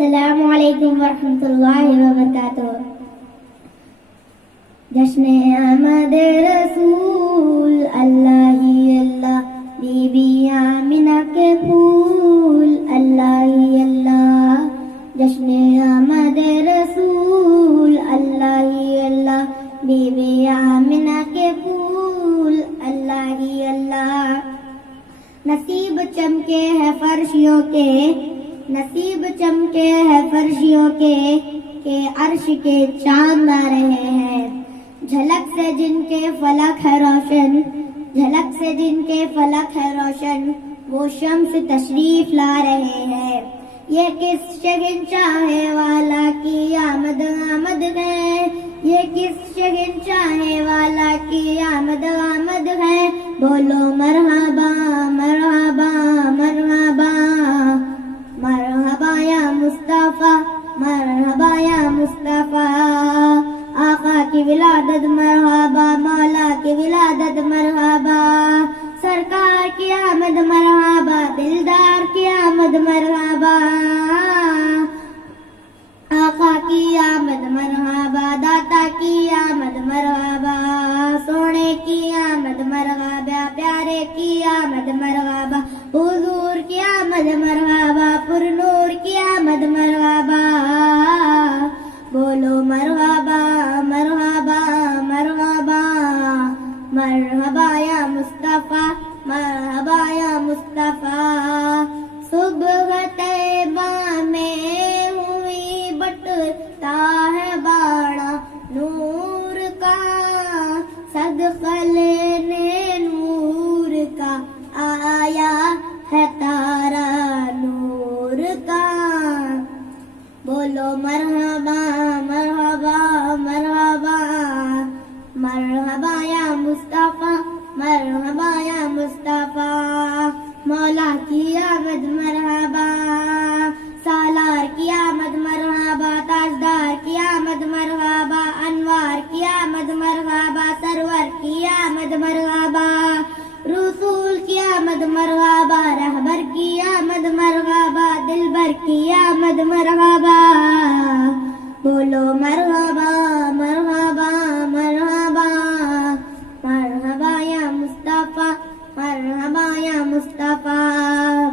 السلام علیکم ورحمۃ اللہ وبرکاتہ۔ جشن آمد رسول اللہ ہی اللہ، بی بی آمنہ کے پھول اللہ ہی اللہ۔ جشن آمد رسول اللہ ہی اللہ، بی بی آمنہ کے پھول اللہ ہی اللہ۔ نصیب چمکے ہیں فرشیوں کے، نصیب چمکے ہیں فرشیوں کے، کہ عرش کے چاند آ رہے ہیں۔ جھلک سے جن کے فلک ہے روشن، جھلک سے جن کے فلک ہے روشن، وہ شمس تشریف لا رہے ہیں۔ یہ کس شہنشاہ والا کی آمد آمد ہے، یہ کس شہنشاہ والا کی آمد آمد ہے۔ بولو مرحبا مرحبا مرحبا، مرحبا یا مصطفیٰ، مرحبا یا مصطفیٰ۔ آقا کی ولادت مرحبا، مولا کی ولادت مرحبا، سرکار کی آمد مرحبا، دلدار کی آمد مرحبا۔ آقا کی آمد مرحبا، داتا کی آمد مرحبا، سونے کی آمد مرحبا، پیارے کی آمد مرحبا، حضور کی آمد مرحبا، پر نور کی آمد مرحبا۔ بولو مرحبا مرحبا مرحبا، مرحبا یا مصطفیٰ، مرحبا یا مصطفیٰ۔ صبح طیبہ میں ہوئی بٹتا ہے باڑا نور کا، صدقہ لینے نور کا آیا ہے تارا نور کا۔ بولو مرحبا مرحبا مرحبا، مرحبا یا مصطفیٰ، مرحبا یا مصطفیٰ۔ مولا کی آمد مرحبا، سالار کی آمد مرحبا، تاجدار کی آمد مرحبا، انوار کی آمد مرحبا، سرور کی آمد مرحبا، رسول کی آمد مرحبا، رہبر کی آمد مرحبا، دلبر کی آمد مرحبا۔ بولو مرحبا مرحبا مرحبا، مرحبا یا مصطفیٰ، مرحبا یا مصطفیٰ۔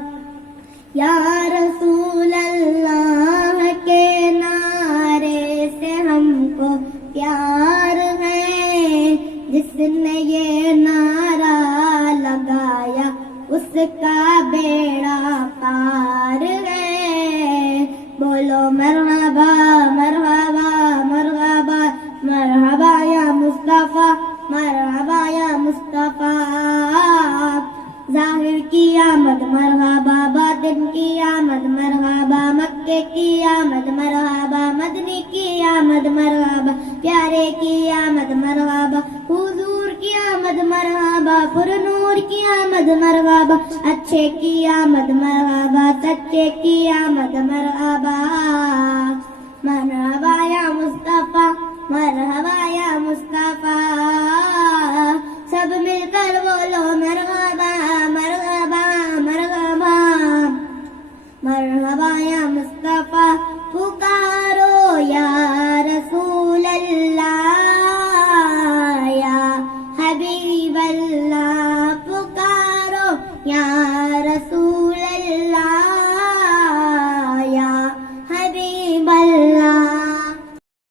یا رسول اللہ کے نعرے سے ہم کو پیار ہے، جس نے یہ نعرہ لگایا اس کا بیڑا پار ہے۔ بولو مرحبا مرحبا مرحبا، مرحبا یا مصطفیٰ، مرحبا یا مصطفیٰ۔ ظاہر کی آمد مرحبا، باطن کی آمد مرحبا، مکے کی آمد مرحبا، مدنی کی آمد مرحبا، پیارے کی آمد مرحبا، حضور کی آمد مرحبا، پر نور کی آمد مرحبا، اچھے کی آمد مرحبا، سچے کی آمد مرحبا۔ مرحبا یا مصطفیٰ، مرحبا یا مصطفیٰ۔ سب مل کر بولو مرحبا مرحبا مرحبا، مرحبا یا مصطفیٰ۔ پکارو یا